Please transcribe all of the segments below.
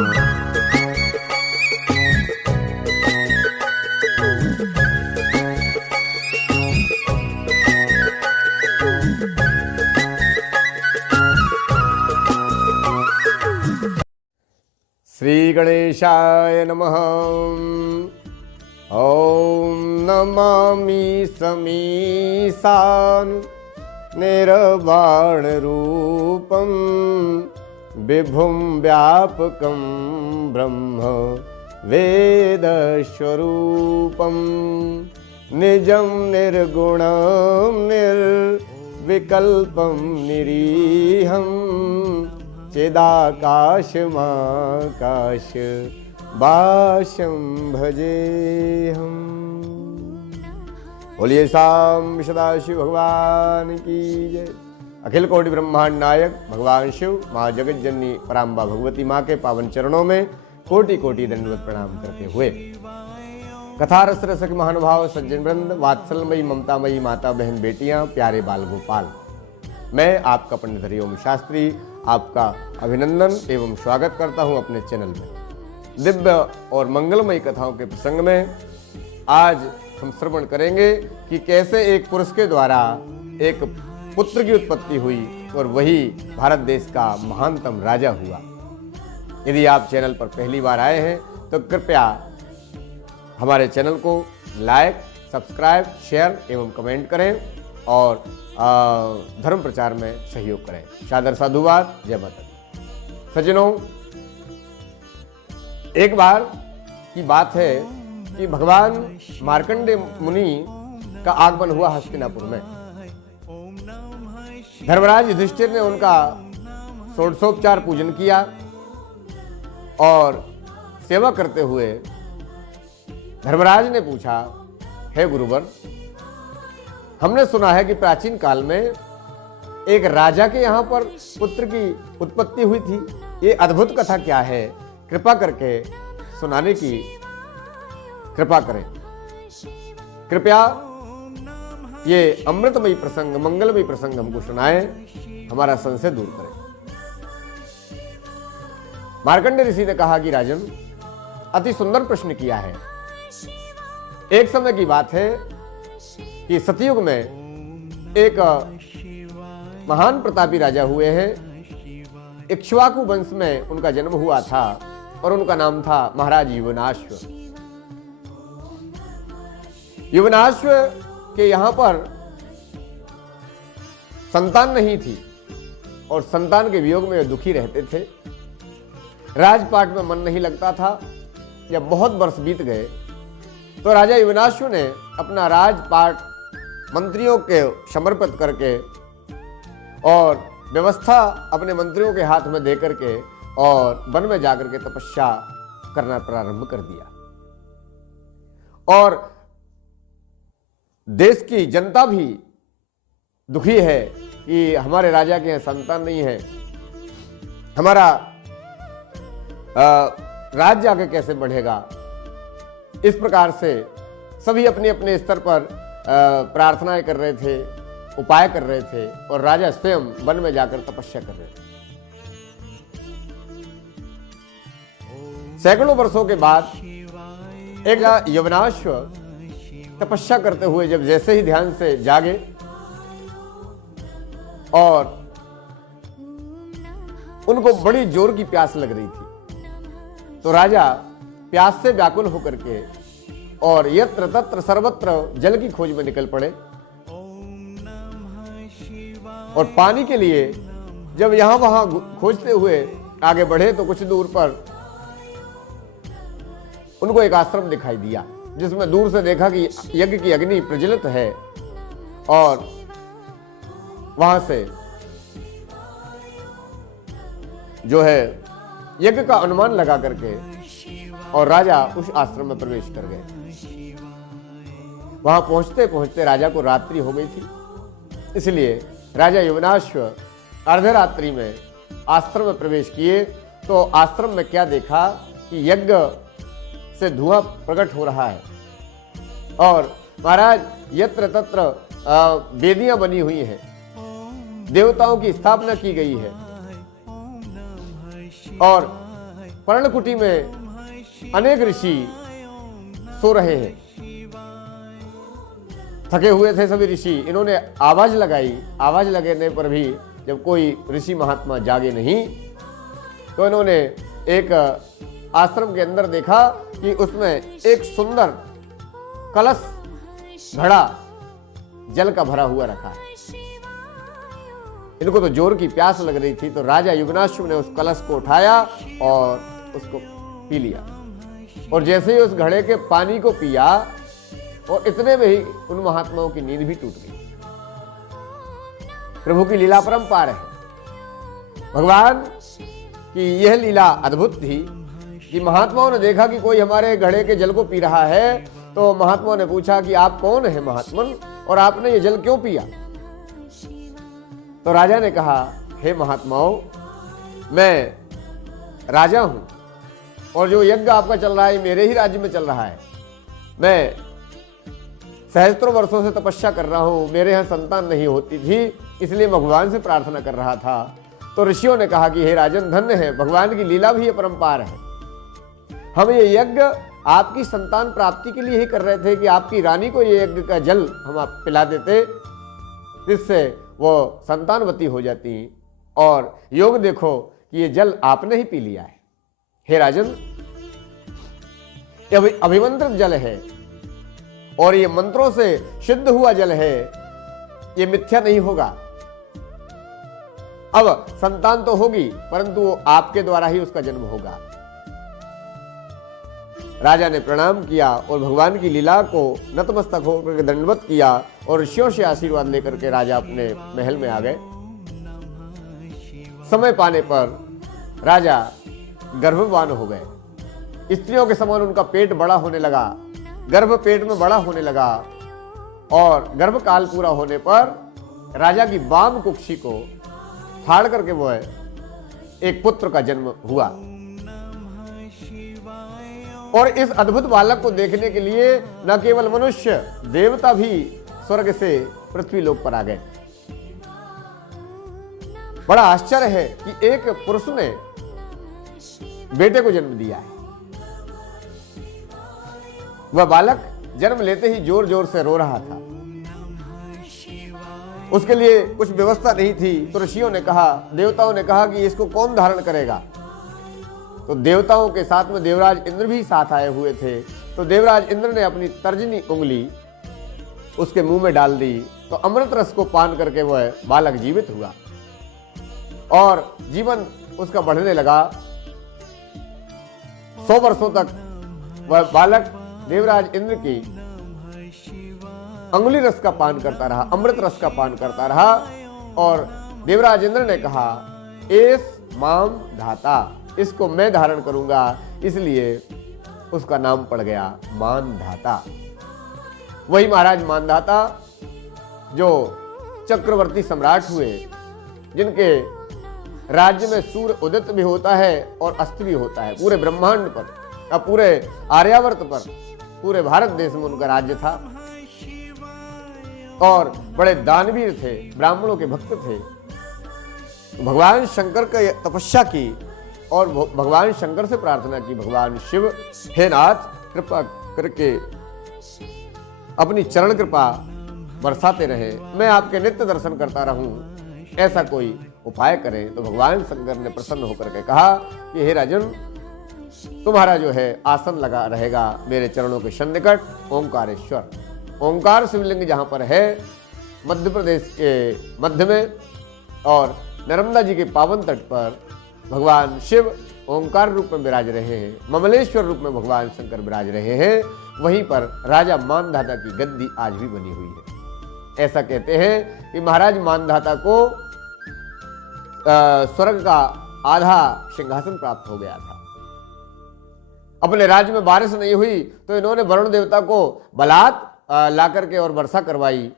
श्री गणेशाय नमः। ओम नमामि समीशान निर्वाण रूपम विभुं व्यापकं ब्रह्म वेद स्वरूपम निजं निर्गुणं निर्विकल्पं निरीहं चिदाकाशमाकाश वासं भजेऽहम्। बोलिए साम सदाशिव भगवान की जय। अखिल कोटि ब्रह्मांड नायक भगवान शिव, माँ जगत जननी पराम्बा भगवती माँ के पावन चरणों में कोटि कोटि दंडवत प्रणाम करते हुए कथा रस रसक महानुभाव सज्जन वृंद, वात्सलमयी ममतामयी माता बहन बेटियां, प्यारे बाल गोपाल, मैं आपका पंडित हरिओम शास्त्री आपका अभिनंदन एवं स्वागत करता हूं अपने चैनल में। दिव्य और मंगलमयी कथाओं के प्रसंग में आज हम श्रवण करेंगे कि कैसे एक पुरुष के द्वारा एक पुत्र की उत्पत्ति हुई और वही भारत देश का महानतम राजा हुआ। यदि आप चैनल पर पहली बार आए हैं तो कृपया हमारे चैनल को लाइक, सब्सक्राइब, शेयर एवं कमेंट करें और धर्म प्रचार में सहयोग करें। सादर साधुवाद, जय माता दी। सज्जनों, एक बार की बात है कि भगवान मार्कंडेय मुनि का आगमन हुआ हस्तिनापुर में। धर्मराज युधिष्ठिर ने उनका षोडशोपचार पूजन किया और सेवा करते हुए धर्मराज ने पूछा, हे गुरुवर, हमने सुना है कि प्राचीन काल में एक राजा के यहाँ पर पुत्र की उत्पत्ति हुई थी। ये अद्भुत कथा क्या है? कृपा करके सुनाने की कृपा करें। कृपया ये अमृतमयी प्रसंग, मंगलमयी प्रसंग हमको सुनाएं, हमारा संशय दूर करें। मार्कंडेय ऋषि ने कहा कि राजन, अति सुंदर प्रश्न किया है। एक समय की बात है कि सतयुग में एक महान प्रतापी राजा हुए हैं। इक्ष्वाकु वंश में उनका जन्म हुआ था और उनका नाम था महाराज युवनाश्व। युवनाश्व के यहां पर संतान नहीं थी और संतान के वियोग में दुखी रहते थे। राजपाट में मन नहीं लगता था। जब बहुत वर्ष बीत गए तो राजा युवनाश्व ने अपना राजपाट मंत्रियों के समर्पित करके और व्यवस्था अपने मंत्रियों के हाथ में दे करके और वन में जाकर के तपस्या करना प्रारंभ कर दिया। और देश की जनता भी दुखी है कि हमारे राजा के यहाँ संतान नहीं है, हमारा राज्य आगे कैसे बढ़ेगा। इस प्रकार से सभी अपने अपने स्तर पर प्रार्थनाएं कर रहे थे, उपाय कर रहे थे और राजा स्वयं वन में जाकर तपस्या कर रहे थे। सैकड़ों वर्षों के बाद एक यवनाश्व तपस्या करते हुए जब जैसे ही ध्यान से जागे और उनको बड़ी जोर की प्यास लग रही थी, तो राजा प्यास से व्याकुल होकर के और यत्र तत्र सर्वत्र जल की खोज में निकल पड़े। और पानी के लिए जब यहां वहां खोजते हुए आगे बढ़े तो कुछ दूर पर उनको एक आश्रम दिखाई दिया, जिसमें दूर से देखा कि यज्ञ की अग्नि प्रज्वलित है और वहां से जो है यज्ञ का अनुमान लगा करके और राजा उस आश्रम में प्रवेश कर गए। वहां पहुंचते पहुंचते राजा को रात्रि हो गई थी, इसलिए राजा युवनाश्व अर्धरात्रि में आश्रम में प्रवेश किए। तो आश्रम में क्या देखा कि यज्ञ से धुआं प्रकट हो रहा है और महाराज यत्र तत्र वेदियां बनी हुई हैं, देवताओं की स्थापना की गई है और पर्णकुटी में अनेक ऋषि सो रहे हैं। थके हुए थे सभी ऋषि। इन्होंने आवाज लगाई, आवाज लगने पर भी जब कोई ऋषि महात्मा जागे नहीं, तो इन्होंने एक आश्रम के अंदर देखा कि उसमें एक सुंदर कलश घड़ा जल का भरा हुआ रखा है। इनको तो जोर की प्यास लग रही थी, तो राजा युगनाश्व ने उस कलश को उठाया और उसको पी लिया। और जैसे ही उस घड़े के पानी को पिया, और इतने में ही उन महात्माओं की नींद भी टूट गई। प्रभु की लीला परंपार है। भगवान की यह लीला अद्भुत थी कि महात्माओं ने देखा कि कोई हमारे घड़े के जल को पी रहा है, तो महात्माओं ने पूछा कि आप कौन है महात्मन, और आपने ये जल क्यों पिया? तो राजा ने कहा, हे महात्माओं, मैं राजा हूं और जो यज्ञ आपका चल रहा है मेरे ही राज्य में चल रहा है। मैं सहस्त्रों वर्षों से तपस्या कर रहा हूं, मेरे यहाँ संतान नहीं होती थी, इसलिए भगवान से प्रार्थना कर रहा था। तो ऋषियों ने कहा कि हे राजन, धन्य है, भगवान की लीला भी ये परंपार है। हम ये यज्ञ आपकी संतान प्राप्ति के लिए ही कर रहे थे कि आपकी रानी को ये यज्ञ का जल हम आप पिला देते, जिससे वो संतानवती हो जाती। और योग देखो कि ये जल आपने ही पी लिया है। हे राजन, ये अभिमंत्रित जल है और ये मंत्रों से सिद्ध हुआ जल है, ये मिथ्या नहीं होगा। अब संतान तो होगी, परंतु वो आपके द्वारा ही उसका जन्म होगा। राजा ने प्रणाम किया और भगवान की लीला को नतमस्तक होकर दंडवत किया और ऋषियों से आशीर्वाद लेकर के राजा अपने महल में आ गए। समय पाने पर राजा गर्भवान हो गए। स्त्रियों के समान उनका पेट बड़ा होने लगा, गर्भ पेट में बड़ा होने लगा, और गर्भकाल पूरा होने पर राजा की वाम कुक्षी को फाड़ करके वो एक पुत्र का जन्म हुआ। और इस अद्भुत बालक को देखने के लिए न केवल मनुष्य, देवता भी स्वर्ग से पृथ्वी लोक पर आ गए। बड़ा आश्चर्य है कि एक पुरुष ने बेटे को जन्म दिया है। वह बालक जन्म लेते ही जोर जोर से रो रहा था। उसके लिए कुछ व्यवस्था नहीं थी, तो ऋषियों ने कहा, देवताओं ने कहा कि इसको कौन धारण करेगा। तो देवताओं के साथ में देवराज इंद्र भी साथ आए हुए थे। तो देवराज इंद्र ने अपनी तर्जनी उंगली उसके मुंह में डाल दी, तो अमृत रस को पान करके वह बालक जीवित हुआ और जीवन उसका बढ़ने लगा। 100 वर्षों तक वह बालक देवराज इंद्र की अंगुली रस का पान करता रहा, अमृत रस का पान करता रहा। और देवराज इंद्र ने कहा, एस माम धाता, इसको मैं धारण करूंगा, इसलिए उसका नाम पड़ गया मानधाता। वही महाराज मानधाता जो चक्रवर्ती सम्राट हुए, जिनके राज्य में सूर्य उदित भी होता है और अस्त भी होता है। पूरे ब्रह्मांड पर, पूरे आर्यावर्त पर, पूरे भारत देश में उनका राज्य था। और बड़े दानवीर थे, ब्राह्मणों के भक्त थे। तो भगवान शंकर का तपस्या की और भगवान शंकर से प्रार्थना की, भगवान शिव, हे नाथ, कृपा करके अपनी चरण कृपा बरसाते रहे, मैं आपके नित्य दर्शन करता रहूं, ऐसा कोई उपाय करें। तो भगवान शंकर ने प्रसन्न होकर के कहा कि हे राजन, तुम्हारा जो है आसन लगा रहेगा मेरे चरणों के सन्निकट ओंकारेश्वर। ओंकार शिवलिंग जहाँ पर है, मध्य प्रदेश के मध्य में, और नर्मदा जी के पावन तट पर भगवान शिव ओंकार रूप में विराज रहे हैं, ममलेश्वर रूप में भगवान शंकर विराज रहे हैं। वहीं पर राजा मानधाता की गद्दी आज भी बनी हुई है। ऐसा कहते हैं कि महाराज मानधाता को स्वर्ग का आधा सिंहासन प्राप्त हो गया था। अपने राज्य में बारिश नहीं हुई तो इन्होंने वरुण देवता को बलात् ला करके और वर्षा करवाई।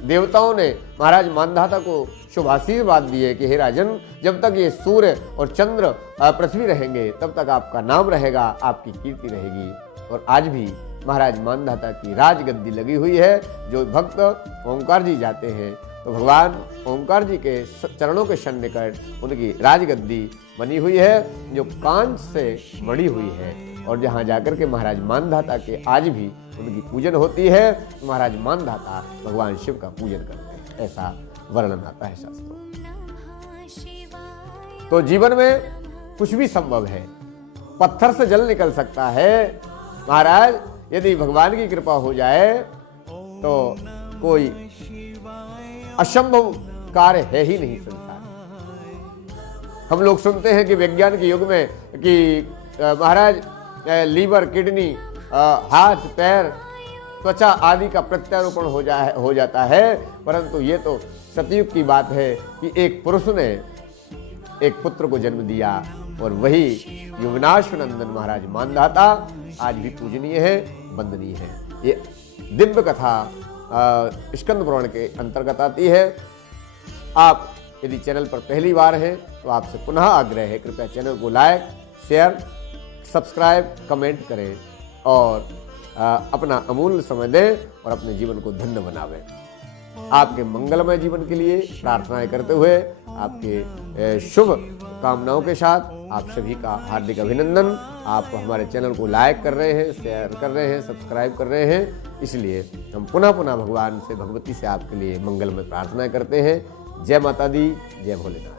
देवताओं ने महाराज मानधाता को शुभाशीर्वाद दिए कि हे राजन, जब तक ये सूर्य और चंद्र पृथ्वी रहेंगे तब तक आपका नाम रहेगा, आपकी कीर्ति रहेगी। और आज भी महाराज मानधाता की राजगद्दी लगी हुई है। जो भक्त ओंकार जी जाते हैं तो भगवान ओंकार जी के चरणों के सन्निकट उनकी राजगद्दी बनी हुई है, जो कांच से मढ़ी हुई है, और जहाँ जाकर के महाराज मानधाता के आज भी उनकी पूजन होती है। महाराज मानधाता भगवान शिव का पूजन करते हैं, ऐसा वर्णन आता है शास्त्रों। तो जीवन में कुछ भी संभव है, पत्थर से जल निकल सकता है। महाराज यदि भगवान की कृपा हो जाए तो कोई असंभव कार्य है ही नहीं संसार में। हम लोग सुनते हैं कि विज्ञान के युग में कि महाराज लीवर, किडनी, हाथ, पैर, त्वचा आदि का प्रत्यारोपण हो जाता है, परंतु ये तो सतयुग की बात है कि एक पुरुष ने एक पुत्र को जन्म दिया, और वही युवनाश्व नंदन महाराज मानधाता आज भी पूजनीय है, वंदनीय है। ये दिव्य कथा स्कंद पुराण के अंतर्गत आती है। आप यदि चैनल पर पहली बार हैं तो आपसे पुनः आग्रह है, कृपया चैनल को लाइक, शेयर, सब्सक्राइब, कमेंट करें और अपना अमूल्य समय दें और अपने जीवन को धन्य बनावें। आपके मंगलमय जीवन के लिए प्रार्थनाएं करते हुए, आपके शुभ कामनाओं के साथ आप सभी का हार्दिक अभिनंदन। आप हमारे चैनल को लाइक कर रहे हैं, शेयर कर रहे हैं, सब्सक्राइब कर रहे हैं, इसलिए हम पुनः पुनः भगवान से, भगवती से आपके लिए मंगलमय प्रार्थनाएं करते हैं। जय माता दी, जय भोलेनाथ।